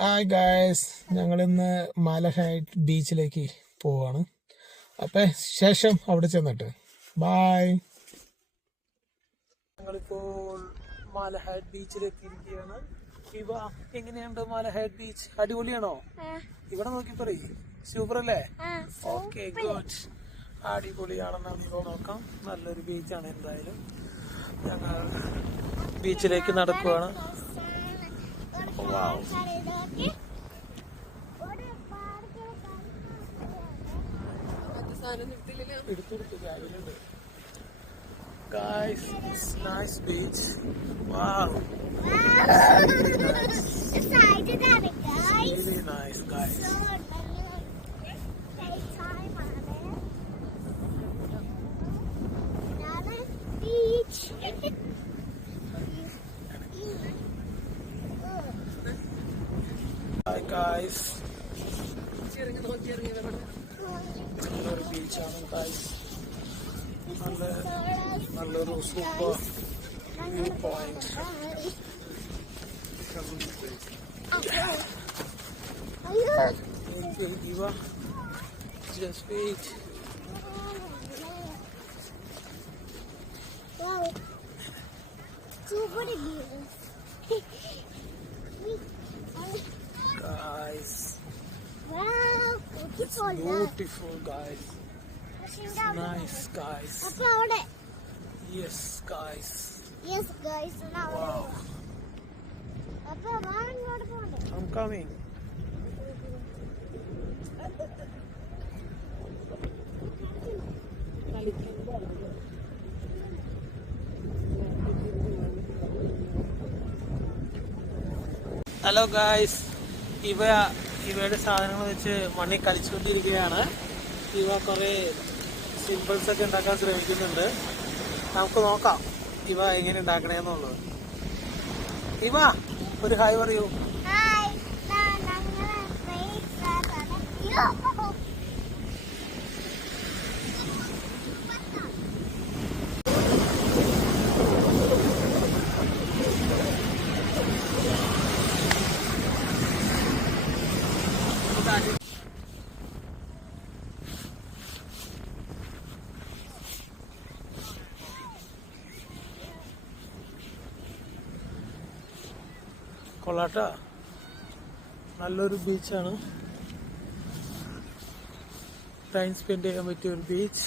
Hi guys, ഞങ്ങളിന്ന് മാലഹൈറ്റ് ബീച്ചിലേക്ക് പോവാണ്. അപ്പം ശേഷം അവിടെ ചെന്നിട്ട് ബായ്. ഞങ്ങളിപ്പോൾ മാലഹൈറ്റ് ബീച്ചിലെത്തിയിരിക്കുകയാണ്. ഇവ എങ്ങനെയുണ്ട് മാലഹൈറ്റ് ബീച്ച്? അടിപൊളിയാണോ? ഇവിടെ നോക്കി പറയും സൂപ്പർ അല്ലേ? Okay, good. അടിപൊളിയാണെന്നാണ് ഇപ്പോൾ നോക്കാം. നല്ലൊരു ബീച്ചാണ്. എന്തായാലും ഞങ്ങൾ ബീച്ചിലേക്ക് നടക്കുവാണ്. Wow. Guys, it's nice beach. Wow. Really nice. Excited at it, guys. Really nice, guys. Beach. Hi guys. നല്ലൊരു ബീച്ചാണ് guys. നല്ലൊരു super view point. Iva, just wait. Wow. Super beautiful. Guys, Wow, it's beautiful, guys. It's nice, guys. Yes, guys. Yes, guys. Wow. I'm coming. Hello guys, ഇവയുടെ സാധനങ്ങൾ വെച്ച് മണ്ണിൽ കളിച്ചുകൊണ്ടിരിക്കുകയാണ്. ഇവ കുറേ symbols ഒക്കെ ഉണ്ടാക്കാൻ ശ്രമിക്കുന്നുണ്ട്. നമുക്ക് നോക്കാം ഇവ എങ്ങനെ ഉണ്ടാക്കണേന്നുള്ളത്. ഇവ ഒരു ഹായ് പറയൂ. കൊള്ളാട്ട, നല്ലൊരു ബീച്ചാണ്. ടൈം സ്പെൻഡ് ചെയ്യാൻ പറ്റിയ ഒരു ബീച്ച്.